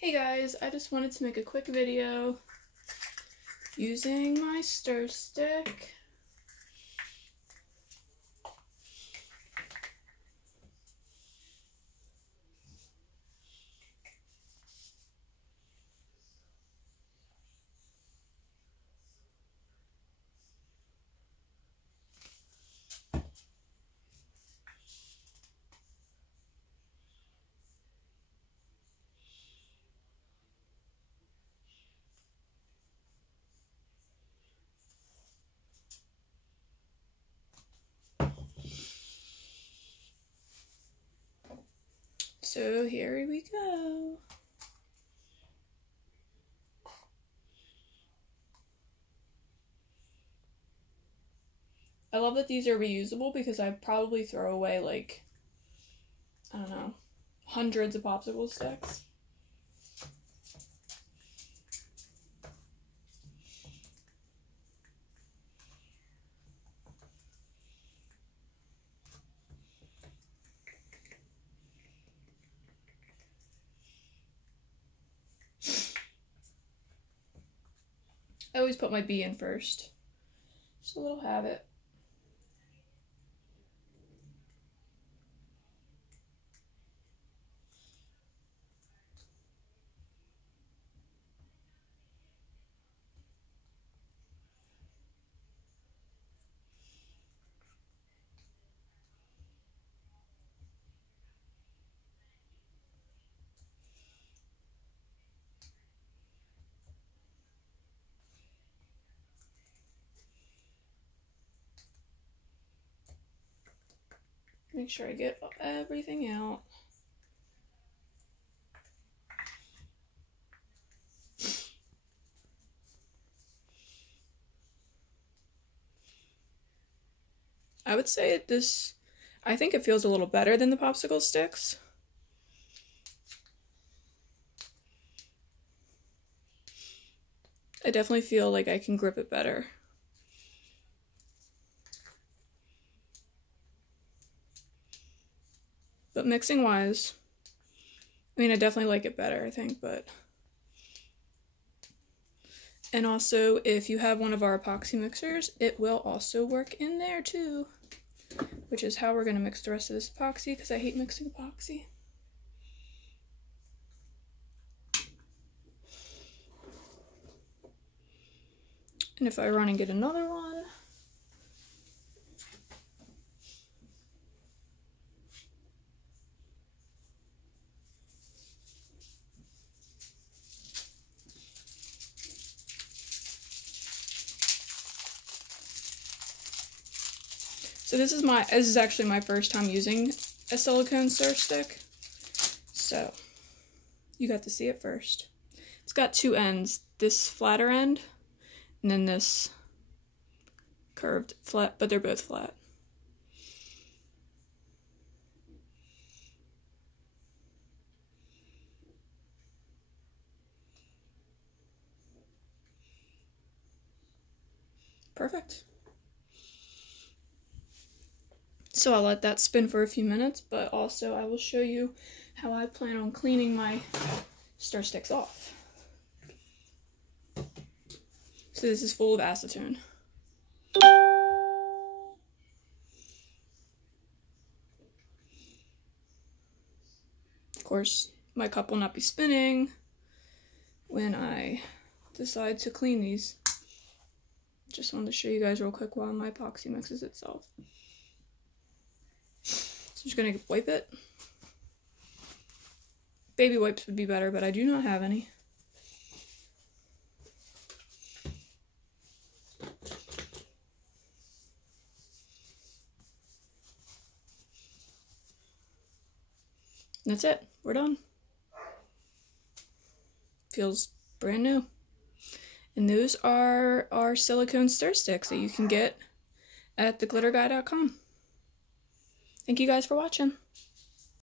Hey guys, I just wanted to make a quick video using my stir stick. So here we go. I love that these are reusable because I probably throw away like, I don't know, hundreds of popsicle sticks. I always put my bee in first. Just a little habit. Make sure I get everything out. I would say I think it feels a little better than the popsicle sticks. I definitely feel like I can grip it better. But mixing wise, I mean, I definitely like it better, I think, but. And also, if you have one of our epoxy mixers, it will also work in there too, which is how we're going to mix the rest of this epoxy, because I hate mixing epoxy. And if I run and get another one, so this is actually my first time using a silicone stir stick. So you got to see it first. It's got two ends, this flatter end and then this curved flat, but they're both flat. Perfect. So I'll let that spin for a few minutes, but also I will show you how I plan on cleaning my stir sticks off. So this is full of acetone. Of course, my cup will not be spinning when I decide to clean these. Just wanted to show you guys real quick while my epoxy mixes itself. So I'm just gonna wipe it. Baby wipes would be better, but I do not have any. And that's it. We're done. Feels brand new. And those are our silicone stir sticks that you can get at theglitterguy.com. Thank you guys for watching.